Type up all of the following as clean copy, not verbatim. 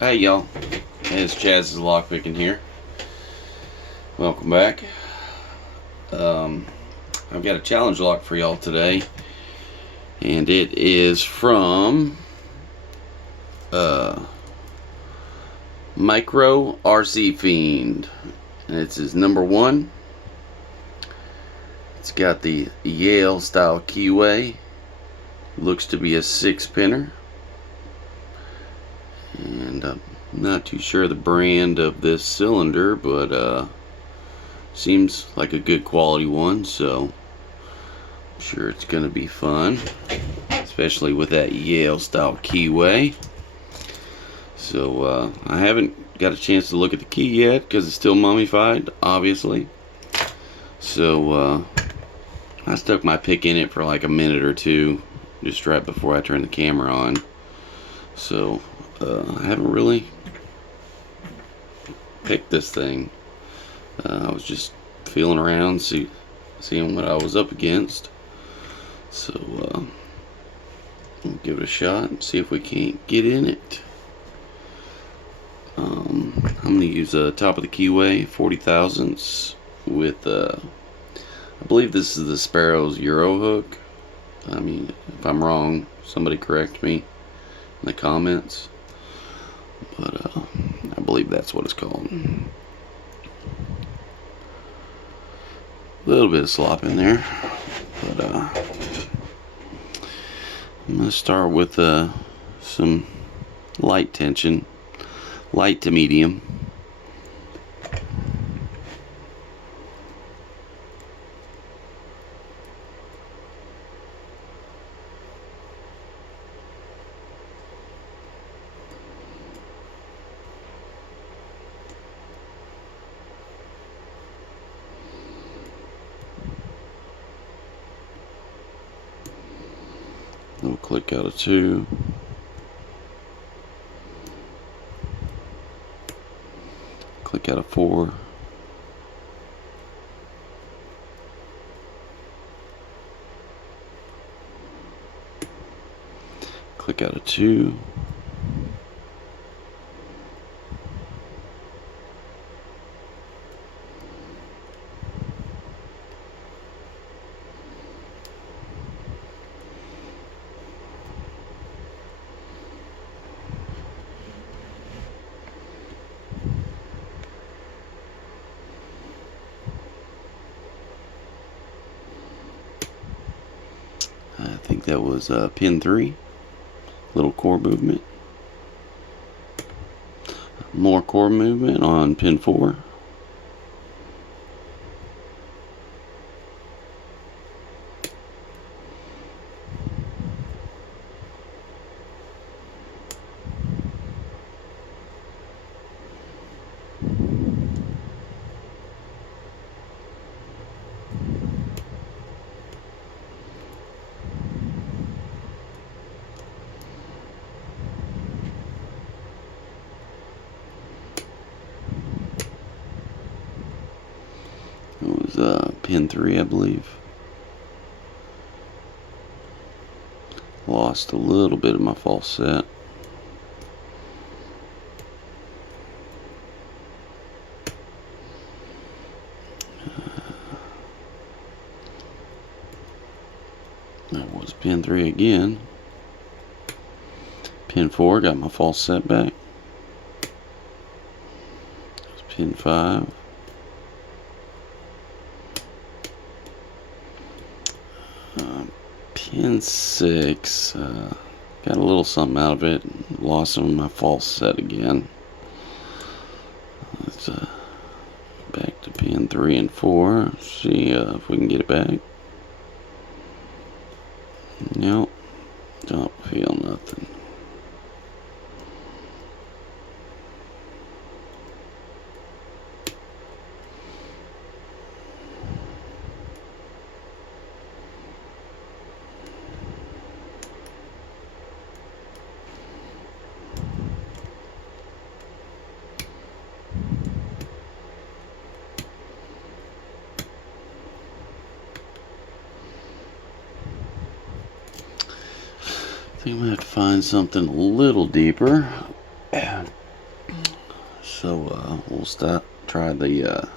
Hey y'all, it's Chaz's Lockpicking here. Welcome back. I've got a challenge lock for y'all today, and it is from Micro RC Fiend, and it's his number one. It's got the Yale style keyway. Looks to be a 6-pinner, and I'm not too sure the brand of this cylinder, but seems like a good quality one, so I'm sure it's gonna be fun, especially with that Yale style keyway. So I haven't got a chance to look at the key yet because it's still mummified, obviously. So I stuck my pick in it for like a minute or two, just right before I turned the camera on. So I haven't really picked this thing. I was just feeling around, seeing what I was up against. So we'll give it a shot and see if we can't get in it. I'm going to use the top of the keyway, 40 thousandths, with I believe this is the Sparrow's Euro hook. I mean, if I'm wrong, somebody correct me in the comments, but I believe that's what it's called. A little bit of slop in there, but I'm going to start with some light tension, light to medium. Little click out of 2. Click out of 4. Click out of 2. I think that was pin 3. Little core movement. More core movement on pin 4. It was pin 3, I believe. Lost a little bit of my false set. That was pin 3 again. Pin 4, got my false set back. Pin 5. Pin 6, got a little something out of it. Lost some of my false set again. Let's back to pin 3 and 4. See if we can get it back. Nope, don't feel nothing. I think I'm going to have to find something a little deeper. So we'll try the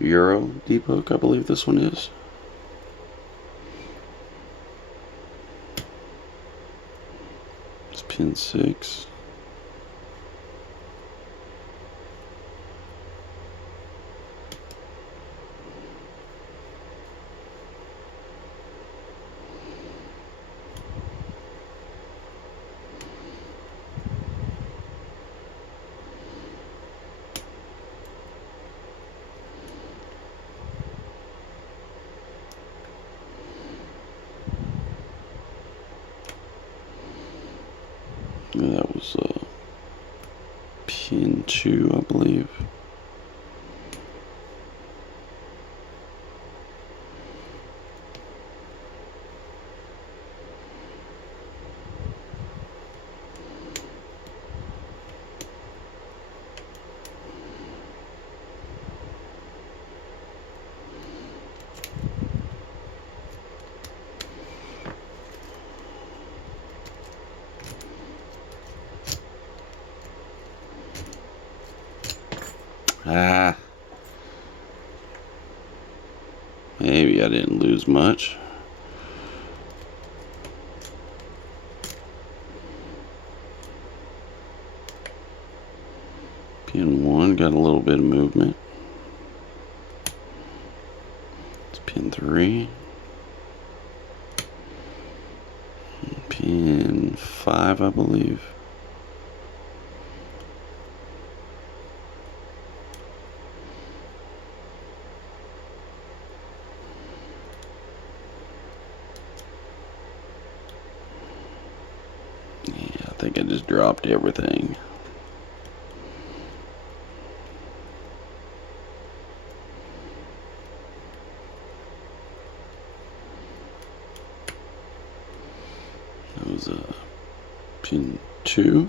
Euro deep hook, I believe this one is. It's pin 6. That was pin 2, I believe. Maybe I didn't lose much. Pin 1 got a little bit of movement. It's pin 3. Pin 5, I believe. I think I just dropped everything. That was pin 2.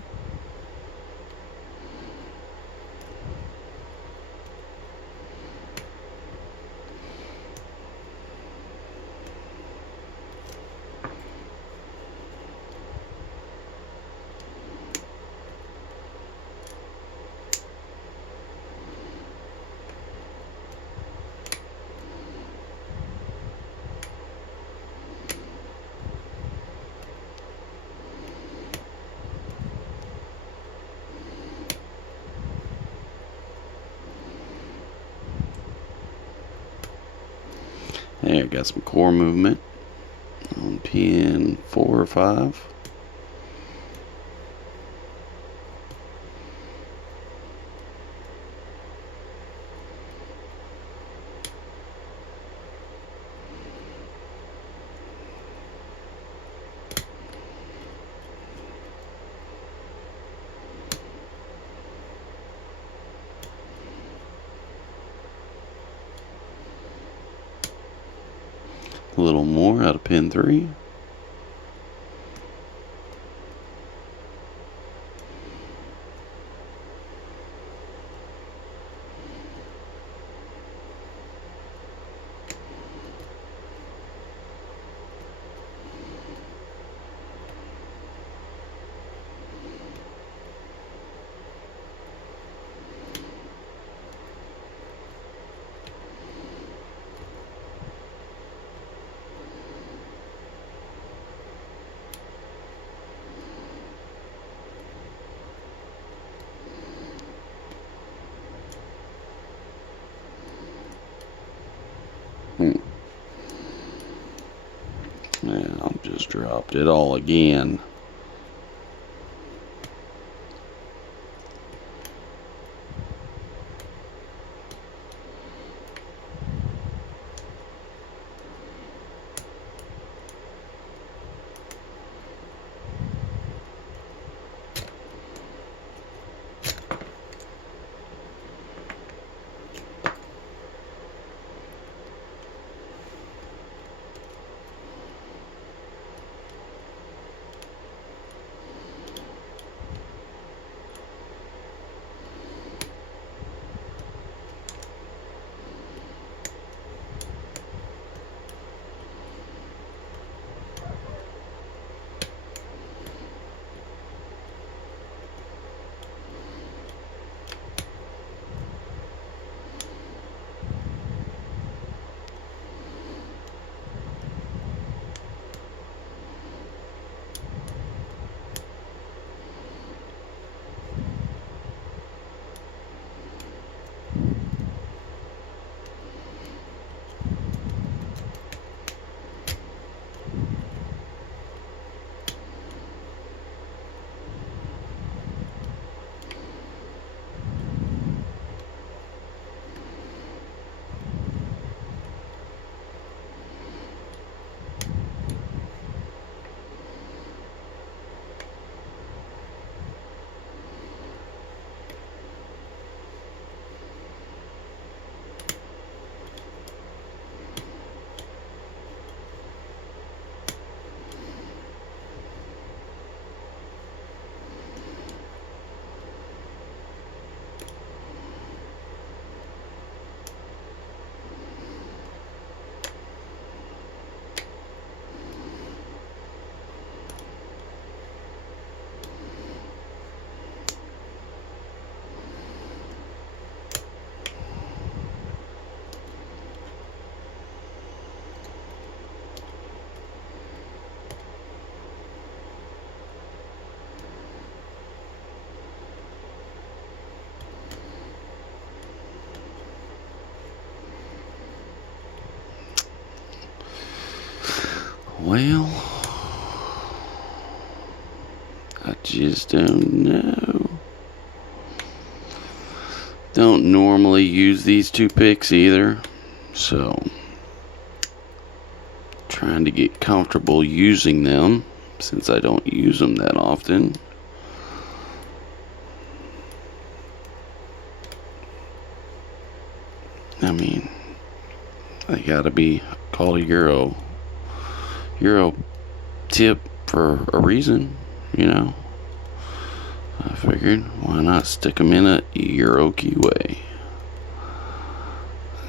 Hey, I got some core movement on pin 4 or 5. A little more out of pin 3. Yeah, I just dropped it all again. Well, I just don't know. Don't normally use these two picks either, so trying to get comfortable using them since I don't use them that often. I mean, they gotta be called a Euro tip for a reason, you know. I figured, why not stick them in a Euro keyway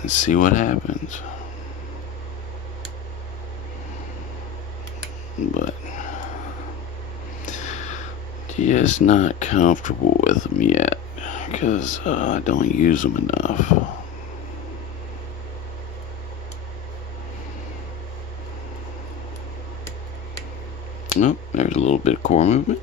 and see what happens. But just not comfortable with them yet because I don't use them enough. Nope, there's a little bit of core movement.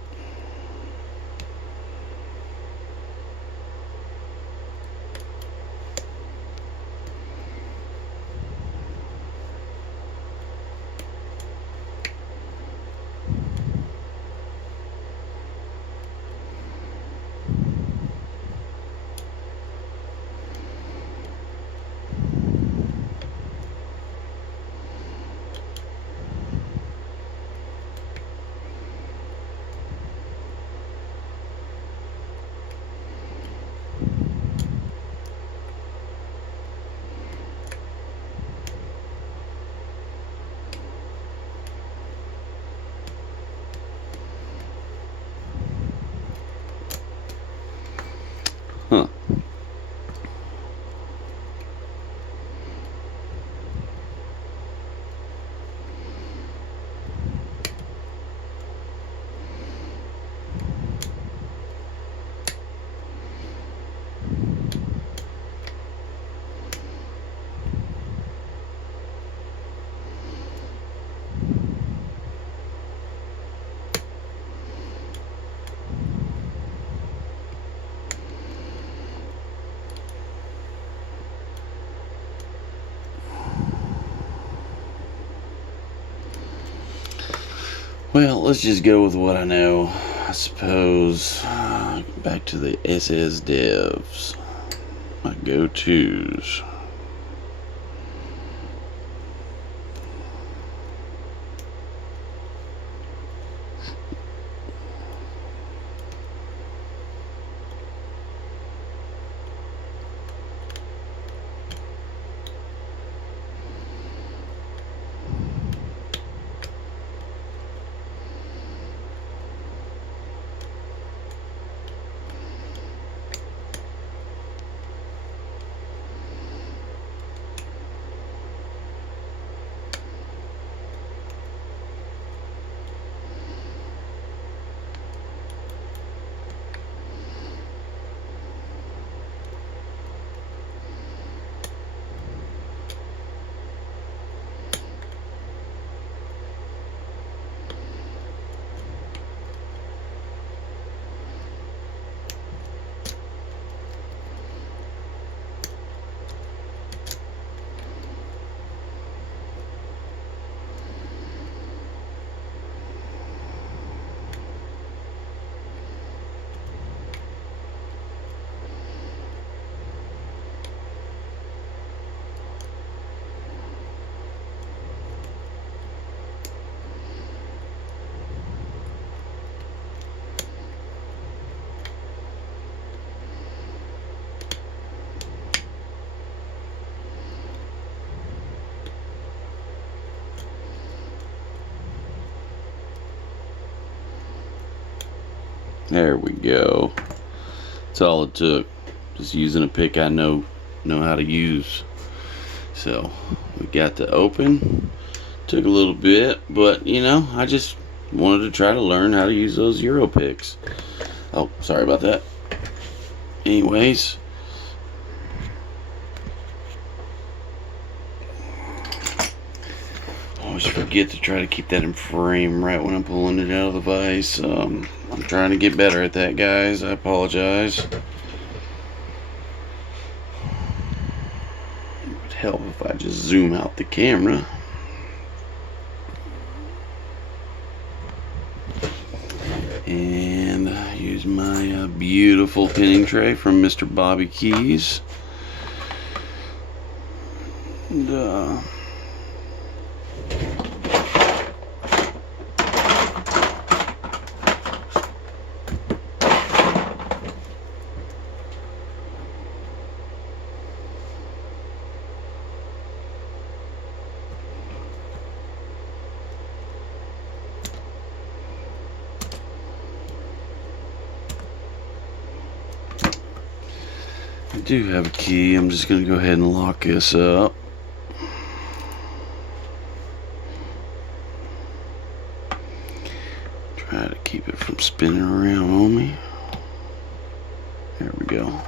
Huh. Well, let's just go with what I know. I suppose back to the SS devs, my go-tos. There we go. That's all it took. Just using a pick I know how to use. So we got to open. Took a little bit, but you know, I just wanted to try to learn how to use those Euro picks. Oh, sorry about that. Anyways, always forget to try to keep that in frame right when I'm pulling it out of the vise. I'm trying to get better at that, guys. I apologize. It would help if I just zoom out the camera. And use my beautiful pinning tray from Mr. Bobby Keys. And, I do have a key. I'm just going to go ahead and lock this up. Try to keep it from spinning around on me. There we go.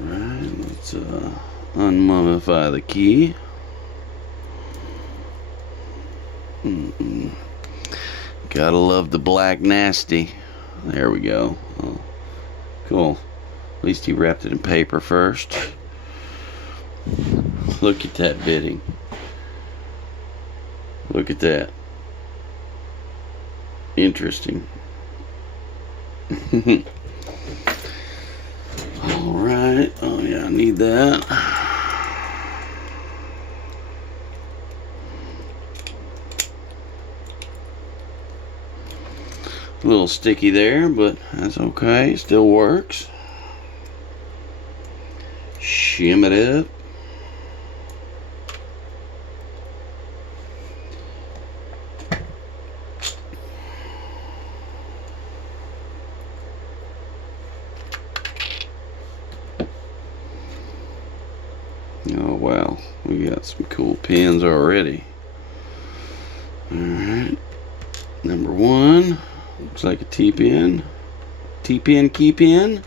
Alright, let's unmummify the key. Gotta love the black nasty. There we go. Oh, cool. At least he wrapped it in paper first. Look at that bitting. Look at that. Interesting. Alright. Oh yeah, I need that. A little sticky there, but that's okay. Still works. Shim it up. Oh wow, we got some cool pins already. Alright, number one. Looks like a T-pin. T-pin, key pin.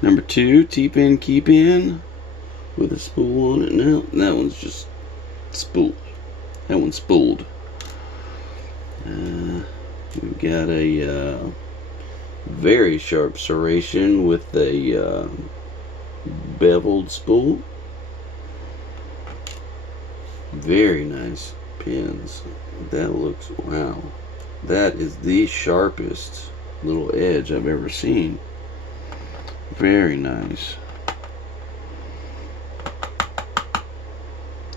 Number two, T-pin, key pin. With a spool on it now. That one's just spooled. That one's spooled. We've got a very sharp serration with a beveled spool. Very nice pins. That looks, wow. That is the sharpest little edge I've ever seen. Very nice.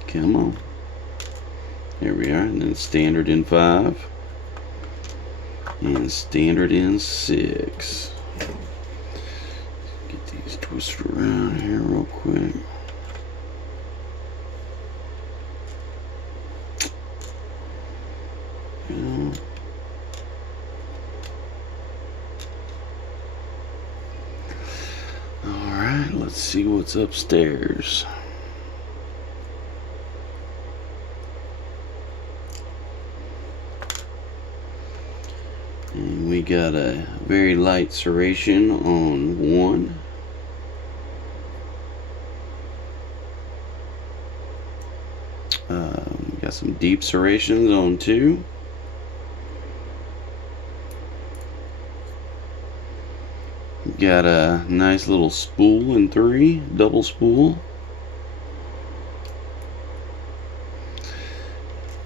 Come on. There we are. And then standard in 5. And standard in 6. Get these twisted around here real quick. Alright, let's see what's upstairs. And we got a very light serration on 1. We got some deep serrations on 2. Got a nice little spool in 3, double spool.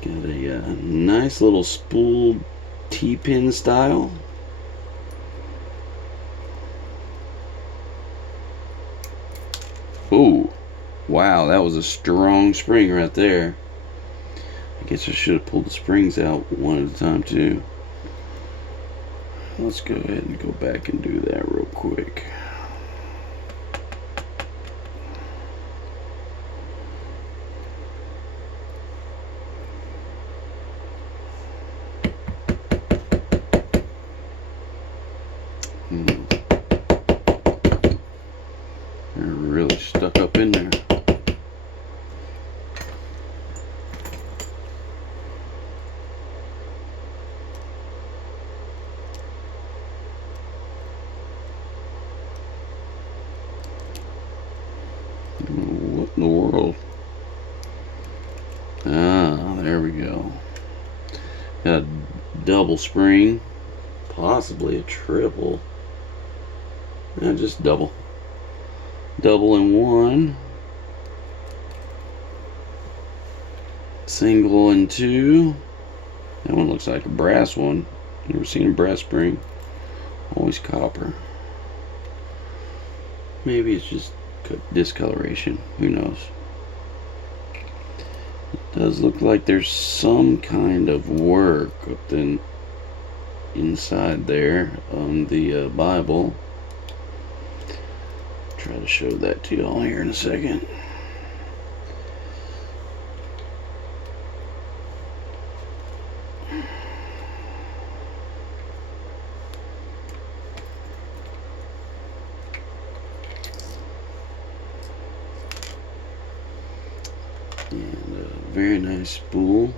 Got a nice little spool T-pin style. Ooh, wow, that was a strong spring right there. I guess I should have pulled the springs out one at a time too. Let's go ahead and go back and do that real quick. They're really stuck up in there. What in the world? Ah, there we go. Got a double spring, possibly a triple. Just double. double in one, single in two. That one looks like a brass one. Never seen a brass spring. Always copper. Maybe it's just discoloration. Who knows? It does look like there's some kind of work up then inside there on the Bible. Try to show that to y'all here in a second. And a very nice spool,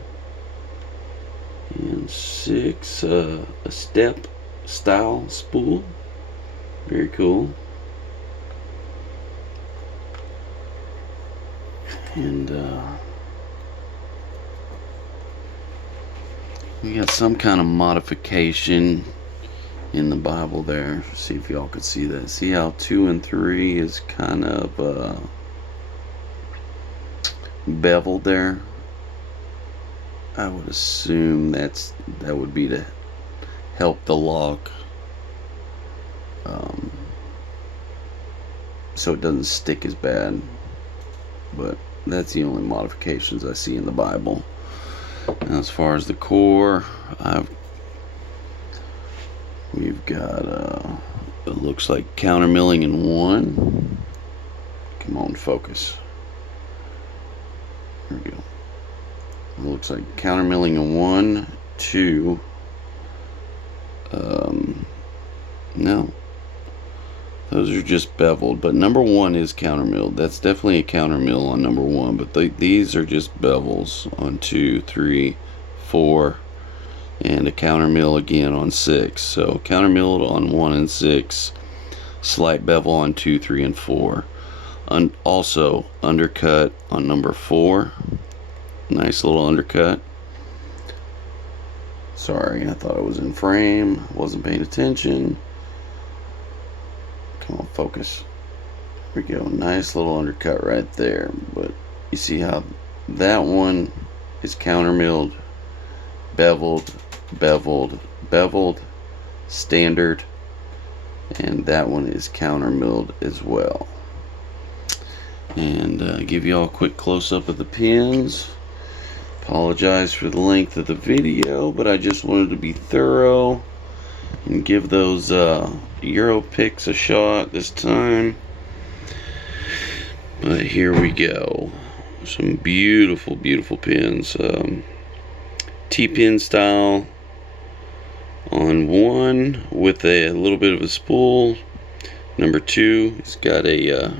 and six a step style spool, very cool. And we got some kind of modification in the Bible there. See if y'all could see that. See how 2 and 3 is kind of beveled there. I would assume that would be to help the lock, so it doesn't stick as bad. But that's the only modifications I see in the Bible. Now, as far as the core, we've got it looks like counter milling in one. Come on, focus. There we go. It looks like counter milling in 1, 2. No, those are just beveled, but number 1 is counter milled. That's definitely a counter mill on number 1, but these are just bevels on 2, 3, 4, and a counter mill again on 6. So counter milled on 1 and 6, slight bevel on 2, 3, and 4. Also undercut on number 4. Nice little undercut. Sorry, I thought I was in frame. Wasn't paying attention. Come on, focus. There we go. Nice little undercut right there. But you see how that one is counter milled, beveled, beveled, beveled, standard, and that one is counter milled as well. And give you all a quick close-up of the pins. Apologize for the length of the video, but I just wanted to be thorough and give those Euro picks a shot this time. But here we go. Some beautiful, beautiful pins. T-pin style on 1 with a little bit of a spool. Number 2, it's got a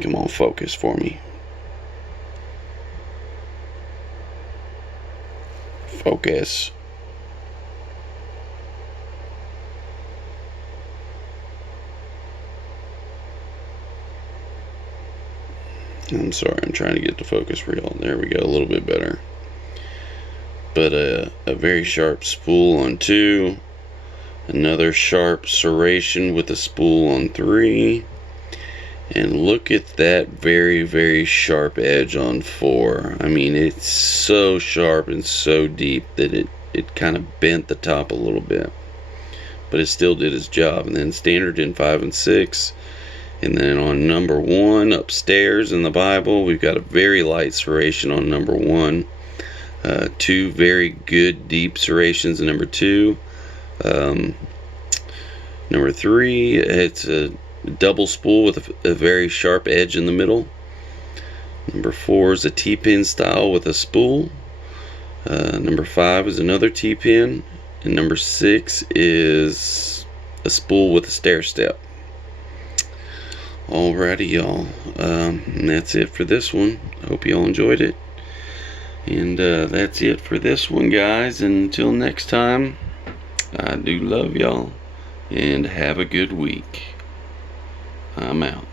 come on, focus for me. Focus. I'm sorry, I'm trying to get the focus real. There we go, a little bit better. But a very sharp spool on 2. Another sharp serration with a spool on 3. And look at that very, very sharp edge on 4. I mean, it's so sharp and so deep that it kind of bent the top a little bit. But it still did its job. And then standard in 5 and 6. And then on number 1, upstairs in the Bible, we've got a very light serration on number 1. 2 very good deep serrations in number 2. Number 3, it's a double spool with a very sharp edge in the middle. Number 4 is a T-pin style with a spool. Number 5 is another T-pin, and number 6 is a spool with a stair step. Alrighty, y'all, and that's it for this one. I hope y'all enjoyed it, and that's it for this one, guys. And until next time, I do love y'all, and have a good week. I'm out.